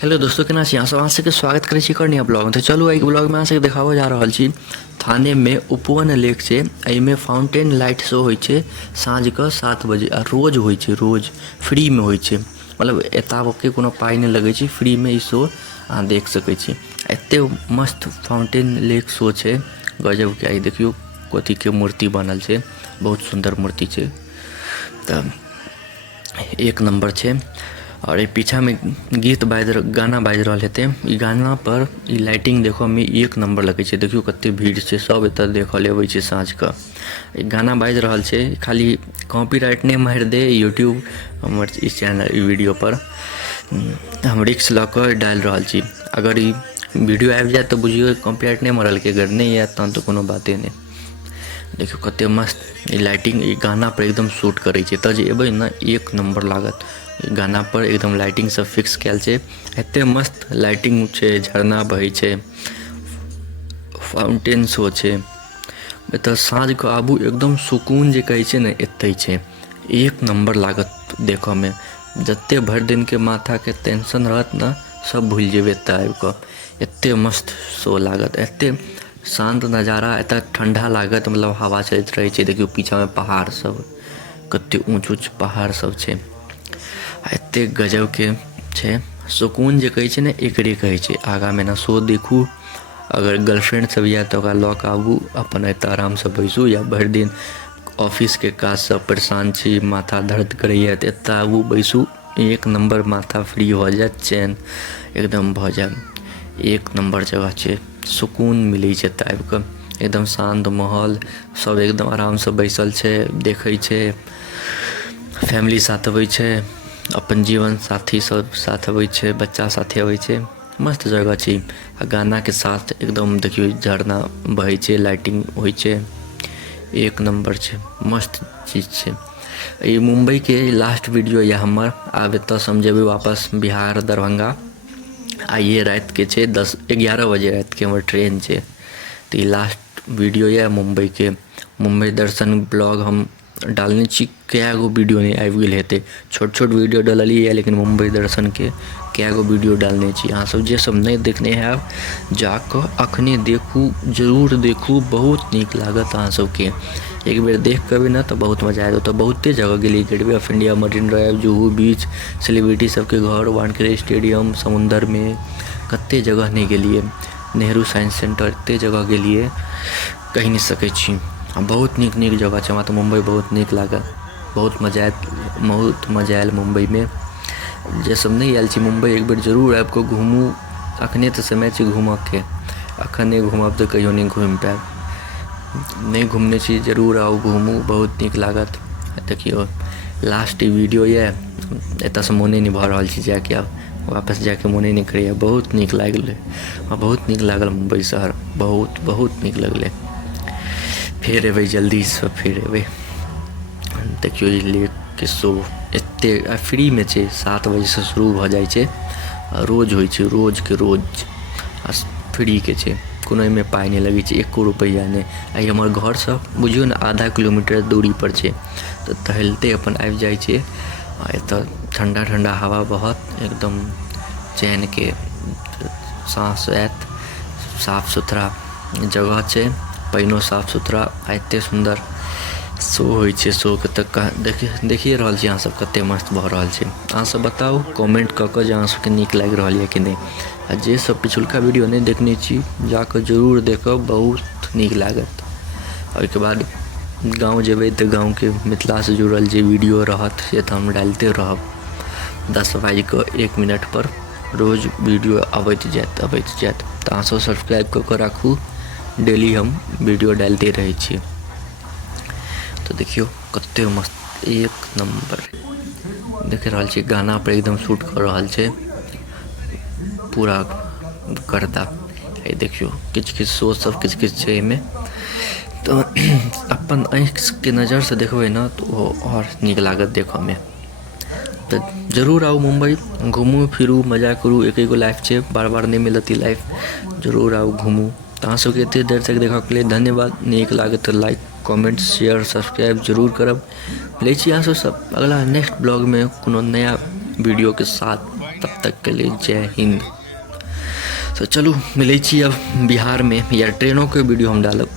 Hello दोस्तों, केना छी अहाँ सब? अहाँ सबके स्वागत करै छी करनिया ब्लॉग में। तो चलू एक ब्लॉग में अहाँ सबके देखाबऽ जा रहल छी थाने में उपवन लेक छै। एहिमे फाउंटेन लाइट शो होइ छै साँझ के 7 बजे आ रोज होइ छै, रोज फ्री में होइ छै। मतलब एताबके कोनो पाइ नहि लगै छै, फ्री में ई शो अहाँ देख सकै छी। एते मस्त फाउंटेन लेक शो छै, गजब के। आई देखियो कथी के मूर्ति बनल छै, बहुत सुंदर मूर्ति छै। तऽ एक नंबर छै। और पीछा में गीत गाना बाजि रहल हेतै। ई गाना पर ई लाइटिंग देखो में एक नंबर लगे छै। देखियो कते भीड़ छै, सब एतऽ देखऽ ले अबै छै साँझ के। ई गाना बाजि रहल छै, खाली कॉपीराइट नहीं मारि दे यूट्यूब हमर इस चैनल ई वीडियो पर। हम रिस्क लऽ कऽ डालि रहल छी। अगर ई वीडियो आबि जाएत तऽ बुझियौ कॉपीराइट नहीं मारल के। अगर नहीं आएत तहन तऽ कोनो बाते नहीं। देखियो कते मस्त ई लाइटिंग ई गाना पर एकदम शूट करै छै। तऽ जे एबै ने एक नंबर लागत। गाना पर एकदम लाइटिंग सब फिक्स कैल छै। एते मस्त लाइटिंग छै, झरना बहै छै, फाउंटेन शो छै। एतऽ साँझ के आबू, एकदम सुकून जे कहै छै ने एतै छै। एक नंबर लागत देखऽ में। जते भरि दिन के माथा के टेंशन रहत ना, सब भूलि जेबै एतऽ आबि कऽ। एते मस्त शो लागत, एते शांत नजारा। एतऽ ठंडा लागत, मतलब हवा चलैत रहै छै। देखियो पीछा में पहाड़ सब, कते ऊंच ऊंच पहाड़ सब छै। एते गजब के छै। सुकून जे कहै छै ने एकरे कहै छै। आगा में ना शो देखू, अगर गर्लफ्रेंड सब या तऽ ओकरा लऽ कऽ आबू, अपन एतऽ आराम से बैसू। या भरि दिन ऑफिस के काज से परेशान छी, माथा दर्द करैया, तऽ एतऽ आबू बैसू। एक नंबर माथा फ्री भऽ जायत, चैन एकदम भऽ जायत। एक नंबर जगह छै, सुकून मिलै छै एतऽ आबि कऽ। एकदम शांत माहौल, सब एकदम आराम से बैसल छै, देखै छै। फैमिली साथ अबै छै, अपन जीवन साथी सब साथ अबै छै, बच्चा साथे अबै छै। मस्त जगह छै। आ गाना के साथ एकदम देखियो झरना बहै छै, लाइटिंग होइ छै। एक नंबर छै, मस्त चीज छै। ई मुंबई के लास्ट वीडियो या हमर। आब एतऽ से हम जेबै वापस बिहार दरभंगा। आइए रात के छै 10-11 बजे रात के हमर ट्रेन छै। तो ई लास्ट वीडियो या मुंबई के। मुंबई दर्शन ब्लॉग हम डालने छी, कए गो वीडियो नहीं आबि गेल हेतै। छोट छोट वीडियो डाललिए, लेकिन मुंबई दर्शन के कए गो वीडियो डालने छी। अहाँ सब जे सब नहीं देखने हैब, जाकऽ अखने देखू, जरूर देखू। बहुत नीक लागत अहाँ सबके। एक बेर देख के एबै ना तऽ बहुत मजा आएत। ओतऽ बहुते जगह गेलिए, gateway of India, marine drive, Juhu beach, celebrity सबके घर, वानखेड़े स्टेडियम, समुंदर में कते जगह नहीं गेलिए। नेहरू साइंस सेंटर, एते जगह गेलिए कहि नहीं सकै छी। बहुत नीक नीक जगह छै। हमरा तऽ मुंबई बहुत नीक लागल, बहुत मजा आयल मुंबई में। जे सब नहीं आयल छी मुंबई, एक बेर जरूर आबि कऽ घूमू। अखने तऽ समय छै घूमऽ के, अखन नहीं घूमब तऽ कहियो नहीं घूमि पायब। नहीं घूमने छी, जरूर आउ घूमू, बहुत नीक लागत। देखियो लास्ट वीडियो ये। एतऽ से मोने नहीं भऽ रहल छै जाके, आब वापस जाके मोने नहीं करैया। बहुत नीक लागलै, बहुत नीक लागल मुंबई शहर, बहुत बहुत नीक लगलै। फेर एबै जल्दी से, फेर एबै। देखियो ई लेक के शो एते फ्री में छै। 7 बजे से शुरू भऽ जाइ छै, रोज होइ छै, रोज के रोज। आ फ्री के छै, कोनो एहिमे पाइ नहीं लगै छै, 1 रुपैया नहीं। आई हमर घर से बुझियो ने आधा किलोमीटर दूरी पर छै, तऽ टहलते अपन आबि जाइ छै। आ एतऽ ठंडा ठंडा हवा बहत, एकदम चैन के सांस आयत। साफ सुथरा जगह छै, पानिओ साफ सुथरा। आ एते सुंदर शो होइ छै। शो के तऽ देखिए रहल छी अहाँ सब, कते मस्त भऽ रहल छै। अहाँ सब बताउ कमेंट कऽ कऽ जे अहाँ सबके नीक लागि रहल यऽ कि नहीं। आ जे सब पिछुलका वीडियो नहीं देखने छी, जाकऽ जरूर देखब, बहुत नीक लागत। ओहिके बाद गाँव जेबै तऽ गाँव के मिथिला से जुड़ल जे वीडियो रहत से तऽ हम डालिते रहब। 10:01 पर रोज वीडियो अबैत जायत तऽ अहाँ सब सब्सक्राइब कऽ कऽ राखू। डेली हम वीडियो डालते रहै छियै। तो देखियो कते मस्त, एक नंबर देख रहल छी। गाना पर एकदम शूट कर रहल छै पूरा गर्दा। ये देखियो किछ किछ शो सब किछ किछ छै एहिमे। तो अपन आँखि के नज़र से देखबै ना तो वो और नीक लागत देखऽ में। तो जरूर आउ मुंबई, घूमू फिरू, मजा करू। एक गो लाइफ छै, बार बार नहीं मिलत ई लाइफ। जरूर आउ घूमू। तो अहाँ सबके एते देर तक देखऽ के लिए धन्यवाद। नीक लागत तऽ लाइक कमेंट शेयर सब्सक्राइब जरूर करब। मिलै छी अहाँ सब अगला नेक्स्ट ब्लॉग में कोनो नया वीडियो के साथ। तब तक के लिए जय हिंद। तो चलू मिलै छी अब बिहार में, या ट्रेनों के वीडियो हम डालब।